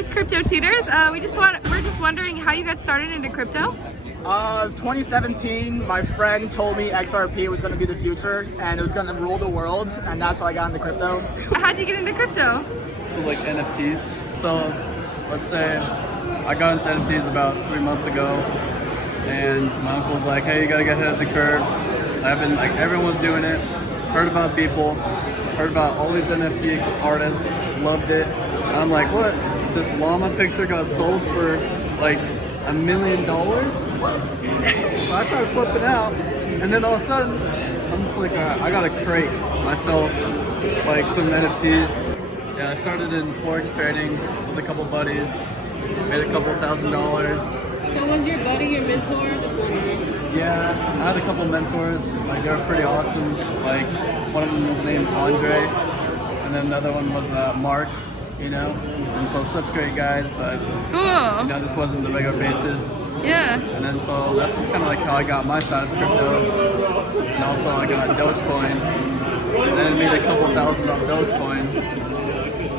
with CryptoTutors. We're just wondering how you got started into crypto. It was 2017. My friend told me XRP was going to be the future and it was going to rule the world, and that's why I got into crypto. How'd you get into crypto? So like NFTs. So let's say I got into NFTs about 3 months ago, and my uncle was like, "Hey, you gotta get ahead of the curve." I've been like, everyone's doing it. Heard about people, heard about all these NFT artists, loved it. And I'm like, what? This llama picture got sold for like $1 million? What? So I started flipping out, and then all of a sudden, I'm just like, I gotta create myself like some NFTs. Yeah, I started in Forex trading with a couple buddies, made a couple $1,000s. So was your buddy your mentor? Yeah, I had a couple mentors, like they were pretty awesome. Like one of them was named Andre, and then another one was Mark, you know? And so such great guys, but Cool. you know, this wasn't the regular basis. Yeah. And then so that's just kind of like how I got my side of crypto. And also I got Dogecoin, and then I made a couple thousand off Dogecoin.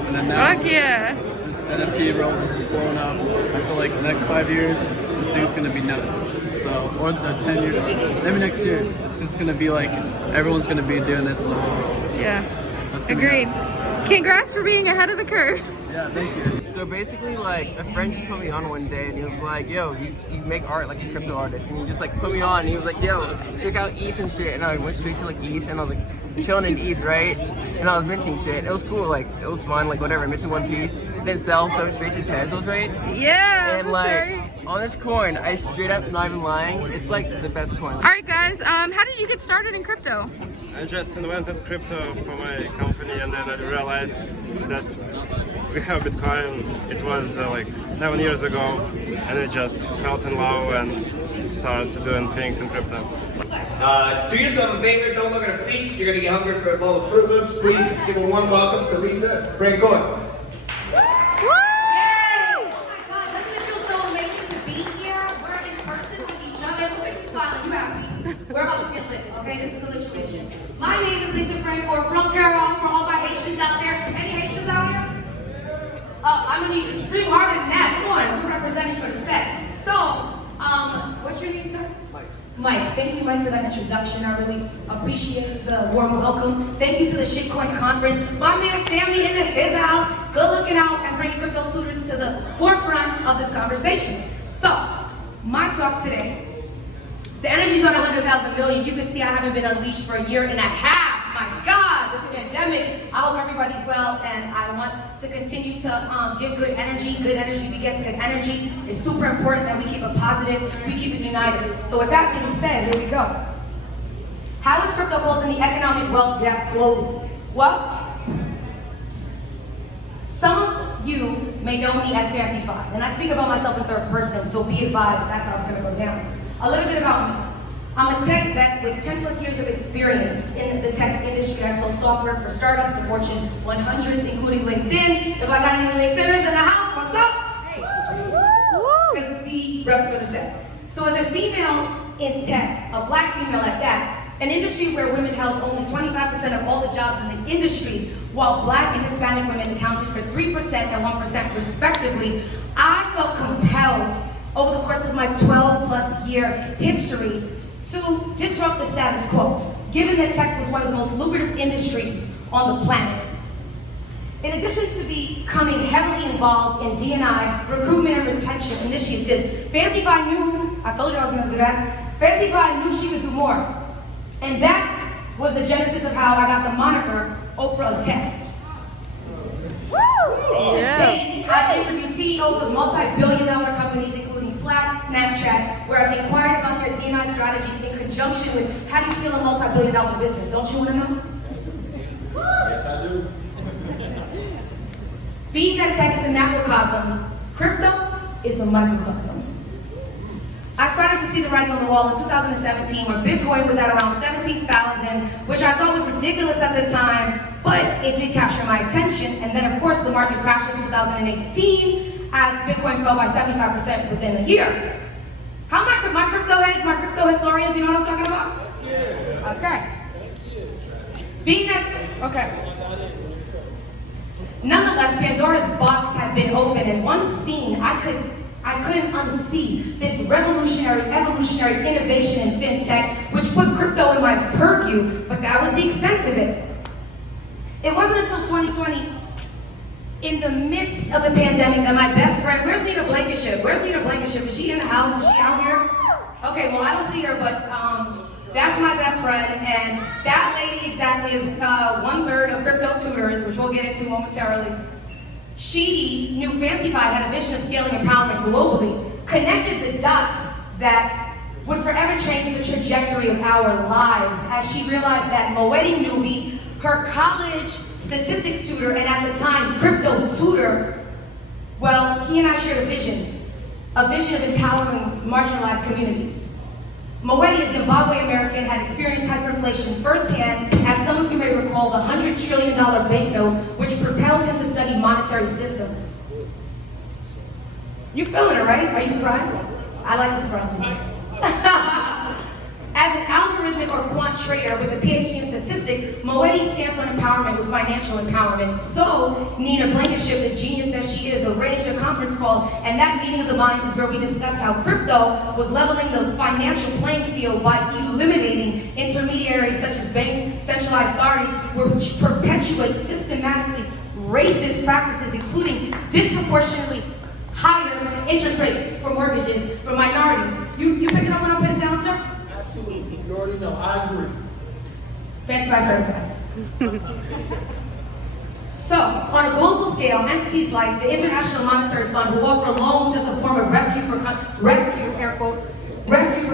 And then now Fuck yeah. this NFT world is blowing up. I feel like the next 5 years, this thing's gonna be nuts. So, or 10 years, maybe next year, it's just gonna be like, everyone's gonna be doing this in the whole world. Yeah. That's gonna be Agreed. nuts. Congrats for being ahead of the curve. Yeah, thank you. So basically, like, a friend just put me on one day, and he was like, yo, you make art like a crypto artist. And he just, like, put me on, and he was like, yo, check out ETH and shit. And I went straight to, like, ETH, and I was, like, chilling in ETH, right? And I was minting shit. It was cool, like, it was fun, like, whatever. I minted one piece, didn't sell, so straight to Teslas, right? Yeah. And, that's like, right. on this coin, I straight up, not even lying, it's, like, the best coin. All right, guys. How did you get started in crypto? I just invented crypto for my company, and then I realized that we have Bitcoin. It was like 7 years ago, and I just felt in love and started doing things in crypto. Do yourself a favor, don't look at her feet. You're gonna get hungry for a bowl of Fruit Loops. Please give a warm welcome to Lisa Francois. Doesn't it feel so amazing to be here? We're in person with each other. Look at you smiling, you happy. We're about to get lit, okay? This is a lituation. My name is Lisa Francois from Carol, for all my Haitians out there. Any Haitians out here? I'm gonna need you to scream harder than that. Come on, we're representing for the set. So, what's your name, sir? Mike, thank you, Mike, for that introduction. I really appreciate the warm welcome. Thank you to the Shitcoin Conference. My man Sammy into his house. Good looking out and bringing crypto tutors to the forefront of this conversation. So, my talk today, the energy's on 100,000 million. You can see I haven't been unleashed for a year and a half. My God, this pandemic. I hope everybody's well, and I want to continue to give good energy. Good energy begets good energy. It's super important that we keep it positive, we keep it united. So with that being said, here we go. How is crypto closing the economic wealth gap globally? Well, some of you may know me as Fancy Five, and I speak about myself in third person, so be advised, that's how it's gonna go down. A little bit about me. I'm a tech vet with 10 plus years of experience in the tech industry. I sold software for startups to Fortune 100s, including LinkedIn. If I got any LinkedIners in the house, what's up? Because we rep for the set. So as a female in tech, a black female at that, an industry where women held only 25% of all the jobs in the industry, while black and Hispanic women accounted for 3% and 1% respectively, I felt compelled over the course of my 12 plus year history to disrupt the status quo, given that tech was one of the most lucrative industries on the planet. In addition to becoming heavily involved in D&I, recruitment and retention initiatives, Fancy Five knew, I told you I was gonna do that, Fancy Five knew she could do more. And that was the genesis of how I got the moniker Oprah of Tech. Today, I've interviewed CEOs of multi-billion-dollar companies, including Slack, Snapchat, where I've inquired about their D&I strategies in conjunction with how do you scale a multi-billion-dollar business. Don't you want to know? Yes, I do. Being that tech is the macrocosm, crypto is the microcosm. I started to see the writing on the wall in 2017 where Bitcoin was at around 17,000, which I thought was ridiculous at the time, but it did capture my attention. And then of course the market crashed in 2018 as Bitcoin fell by 75% within a year. How my crypto heads, my crypto historians, you know what I'm talking about? Yes. Okay. Being that, okay. Nonetheless, Pandora's box had been opened, and once seen, I couldn't unsee this revolutionary, evolutionary innovation in fintech, which put crypto in my purview, but that was the extent of it. It wasn't until 2020, in the midst of the pandemic, that my best friend, where's Nita Blankenship? Where's Nita Blankenship? Is she in the house? Is she out here? Okay, well, I don't see her, but that's my best friend, and that lady exactly is 1/3 of Crypto Tutors, which we'll get into momentarily. She knew Fancy Fi had a vision of scaling empowerment globally, connected the dots that would forever change the trajectory of our lives as she realized that Moetti Newby, her college statistics tutor, and at the time, crypto tutor, well, he and I shared a vision of empowering marginalized communities. Moetti, a Zimbabwe American, had experienced hyperinflation firsthand, as some of you may recall the $100 trillion banknote, which propelled him to study monetary systems. You feeling it, right? Are you surprised? I like to surprise people. As an algorithmic or quant trader with a PhD in statistics, Moetti's stance on empowerment was financial empowerment. So, Nina Blankenship, the genius that she is, arranged a conference call, and that meeting of the minds is where we discussed how crypto was leveling the financial playing field by eliminating intermediaries such as banks, centralized authorities, which perpetuate systematically racist practices, including disproportionately higher interest rates for mortgages for minorities. You picking up what I'm putting down, sir? Absolutely. You already know. I agree. Fancy Fi certified. So, on a global scale, entities like the International Monetary Fund, who offer loans as a form of rescue for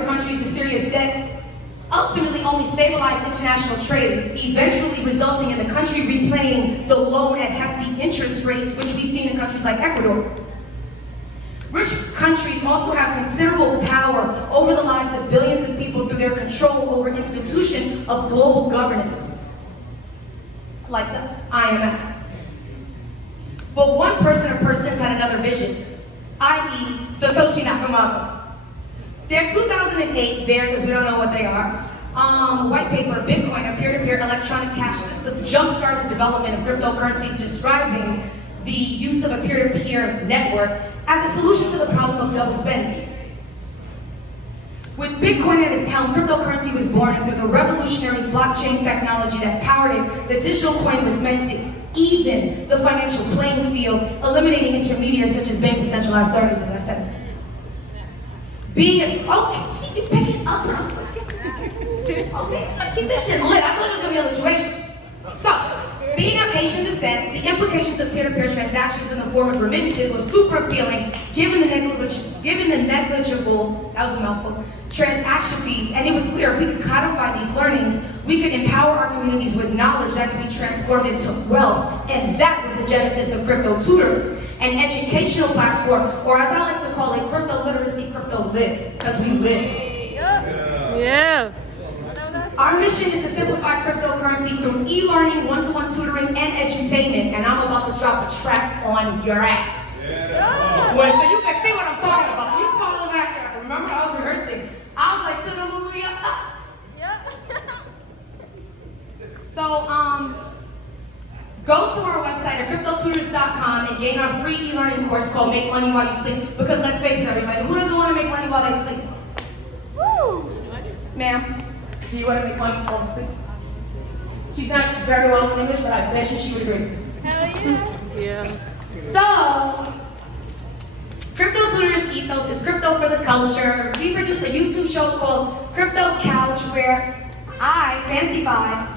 countries in serious debt, ultimately only stabilize international trade, eventually resulting in the country repaying the loan at hefty interest rates, which we've seen in countries like Ecuador. Rich countries also have considerable power over the lives of billions of people through their control over institutions of global governance, like the IMF. But one person or persons had another vision, i.e. Satoshi Nakamoto. Their 2008, because we don't know what they are, white paper, Bitcoin, a peer-to-peer electronic cash system, jump-started the development of cryptocurrency, describing the use of a peer-to-peer network as a solution to the problem of double spending. With Bitcoin at its helm, cryptocurrency was born, and through the revolutionary blockchain technology that powered it, the digital coin was meant to even the financial playing field, eliminating intermediaries such as banks and centralized authorities, as I said. See, you pick it up, bro. Okay, keep this shit lit. I told you it was gonna be a situation. So, being of Haitian descent, the implications of peer-to-peer transactions in the form of remittances was super appealing, given the negligible, that was a mouthful, transaction fees. And it was clear if we could codify these learnings, we could empower our communities with knowledge that could be transformed into wealth. And that was the genesis of Crypto Tutors, an educational platform, or as I like to call it, crypto literacy, crypto lit, because we lit. Yeah. Our mission is to simplify cryptocurrency through e-learning, one-to-one tutoring, and edutainment. And I'm about to drop a track on your ass. Well, so you can see what I'm talking about. You saw the back. Remember, I was rehearsing. I was like, to the movie up. So, go to our website at CryptoTutors.com and gain our free e-learning course called Make Money While You Sleep. Because let's face it, everybody, who doesn't want to make money while they sleep? Woo! Ma'am, do you want to make money while you sleep? She's not very well in English, but I bet you she would agree. Hell yeah. Yeah. So, Crypto Tutors ethos is crypto for the culture. We produce a YouTube show called Crypto Couch, where I, Fancy Fi,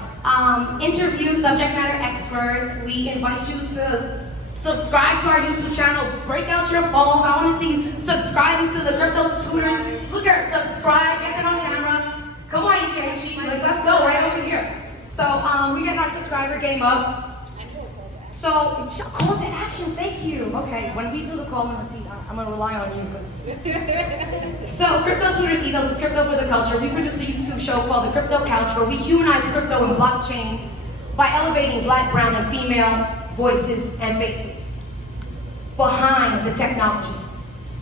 interview subject matter experts. We invite you to subscribe to our YouTube channel. Break out your phones. I want to see subscribing to the Crypto Tutors. Look at her, subscribe, get that on camera. Come on, you can cheat. Like, let's go right over here. So, we get our subscriber game up. So, it's your call to action, thank you. Okay, when we do the call and repeat, I'm gonna rely on you because. So, Crypto Tutors ethos is crypto for the culture. We produce a YouTube show called The Crypto Couch, where we humanize crypto and blockchain by elevating Black, brown, and female voices and faces behind the technology.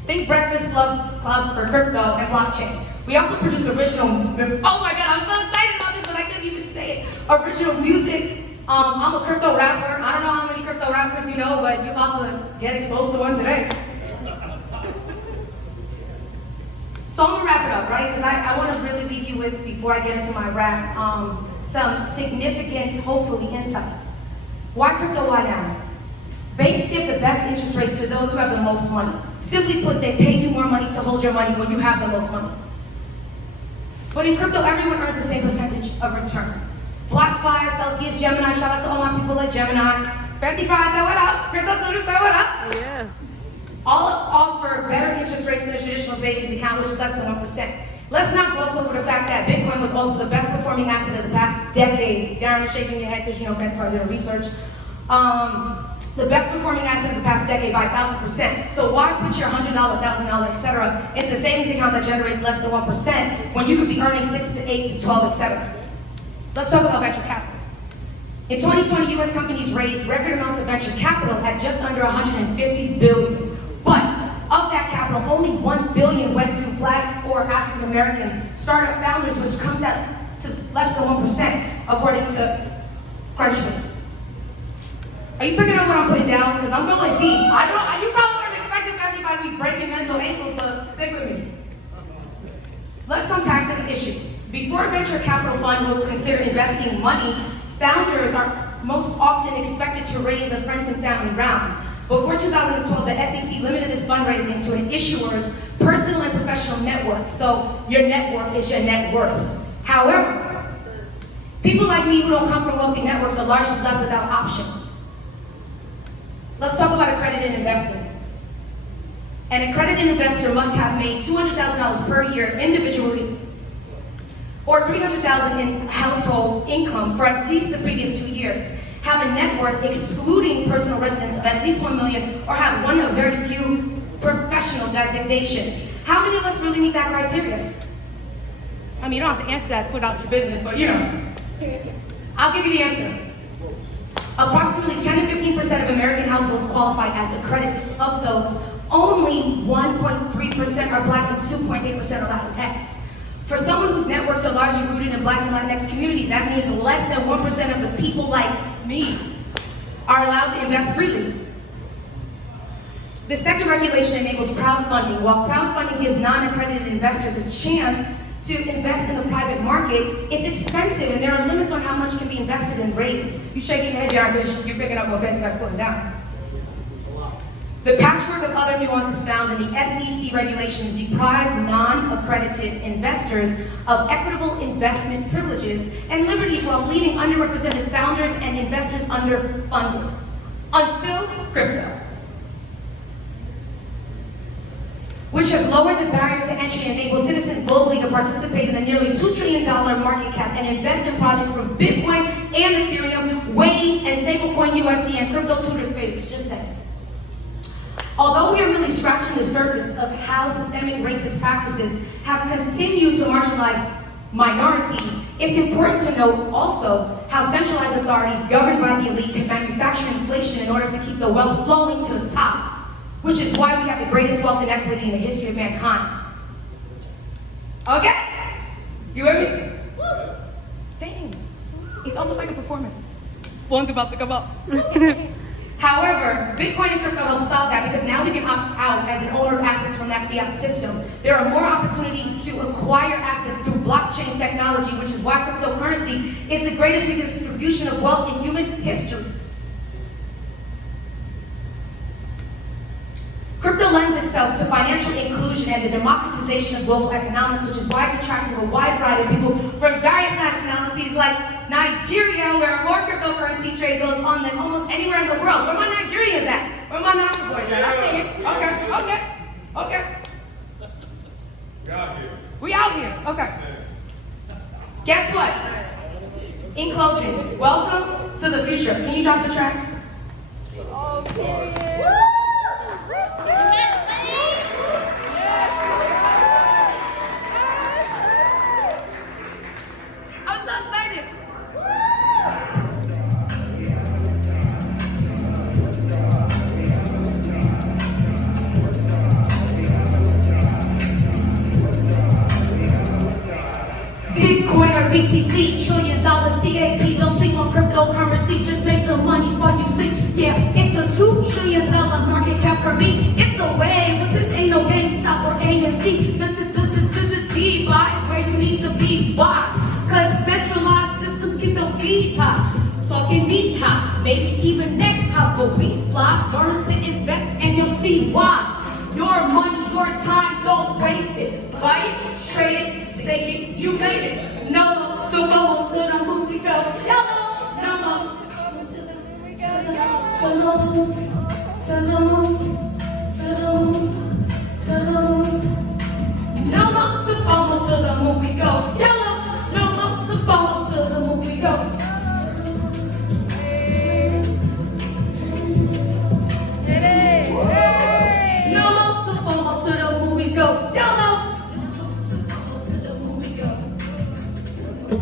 Think Breakfast Club for crypto and blockchain. We also produce original, oh my God, I'm so excited about this, but I couldn't even say it. Original music. I'm a crypto rapper. I don't know how many crypto crypto rappers you know, but you're about to get exposed to one today. So I'm gonna wrap it up, right? Because I want to really leave you with, before I get into my rap, some significant, hopefully, insights. Why crypto, why now? Banks give the best interest rates to those who have the most money. Simply put, they pay you more money to hold your money when you have the most money. But in crypto, everyone earns the same percentage of return. BlockFi, Celsius, Gemini, shout out to all my people at Gemini. Fancy Fi, say what up? CryptoTutors, say what up? Yeah. All offer better interest rates than a traditional savings account, which is less than 1%. Let's not gloss over the fact that Bitcoin was also the best performing asset of the past decade. Darren, you're shaking your head because you know Fancy Fi did research. The best performing asset of the past decade by 1,000%. So why put your $100, $1,000, etc. into a savings account that generates less than 1% when you could be earning 6 to 8 to 12, etc. Let's talk about venture capital. In 2020, U.S. companies raised record amounts of venture capital at just under $150 billion. But of that capital, only $1 billion went to Black or African American startup founders, which comes out to less than 1%, according to Crunchbase. Are you picking up what I'm putting down? Because I'm going deep. You probably weren't expecting Fancy Fi to be breaking mental ankles, but stick with me. Let's unpack this issue. Before a venture capital fund will consider investing money, founders are most often expected to raise a friends and family round. Before 2012, the SEC limited this fundraising to an issuer's personal and professional network, so your network is your net worth. However, people like me who don't come from wealthy networks are largely left without options. Let's talk about accredited investing. An accredited investor must have made $200,000 per year individually, or $300,000 in household income for at least the previous 2 years, have a net worth excluding personal residence of at least $1 million, or have one of very few professional designations. How many of us really meet that criteria? I mean, you don't have to answer that to put out your business, but you know. I'll give you the answer. Approximately 10 to 15% of American households qualify as accredited. Of those, only 1.3% are Black and 2.8% are Latinx. For someone whose networks are largely rooted in Black and Latinx communities, that means less than 1% of the people like me are allowed to invest freely. The second regulation enables crowdfunding. While crowdfunding gives non-accredited investors a chance to invest in the private market, it's expensive and there are limits on how much can be invested in rates. You shaking your head, Jared, because you're picking up what Fancy Fi's putting down. The patchwork of other nuances found in the SEC regulations deprive non-accredited investors of equitable investment privileges and liberties while leaving underrepresented founders and investors underfunded. Until crypto, which has lowered the barrier to entry and enabled citizens globally to participate in the nearly $2 trillion market cap and invest in projects from Bitcoin and Ethereum, Waves, and stablecoin USD and CryptoTutors favors, just saying. Although we are really scratching the surface of how systemic racist practices have continued to marginalize minorities, it's important to note also how centralized authorities governed by the elite can manufacture inflation in order to keep the wealth flowing to the top, which is why we have the greatest wealth inequity in the history of mankind. Okay? You with me? Thanks. It's almost like a performance. One's about to come up. However, Bitcoin and crypto help solve that because now we can opt out as an owner of assets from that fiat system. There are more opportunities to acquire assets through blockchain technology, which is why cryptocurrency is the greatest redistribution of wealth in human history. Crypto lends itself to financial inclusion and the democratization of global economics, which is why it's attracting a wide variety of people from various nationalities like Nigeria, where more cryptocurrency trade goes on than almost anywhere in the world. Where my Nigerians at? Where my Nigerian boys at? I see you. Okay. We out here. Okay. Guess what? In closing, welcome to the future. Can you drop the track? Okay. I'm so excited. Bitcoin or BTC, $1 trillion CAP. Don't sleep on cryptocurrency, just make some money while you sleep. Yeah. maybe even next how we fly. Learn to invest and you'll see why. Your money, your time, don't waste it. Buy it, trade it, save it, you made it. No more, so go on to the movie, go yellow. No more, so go on to the movie, go yellow. To the moon, to the moon, to the moon, to the moon. No more, so go on to the movie, go yellow. No more, so go on to the movie, go. No more, so go on to the movie, go yellow.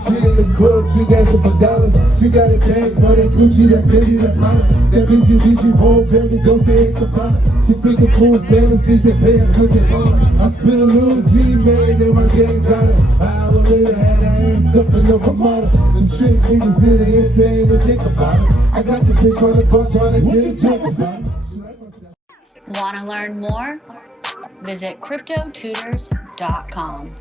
She in the club, she dancing for dollars. She got a bag for that Gucci, that Fendi, that Prada. That Mitsubishi whole very don't say it's a product. She think the fools balances, they pay her cause they hard. I spent a little G, man, then my gang got her. An hour later, had her ass up in the Ramada. The trick niggas in the insane to think about it. I got the bitch on the car trying to get a check about it. Want to learn more? Visit CryptoTutors.com.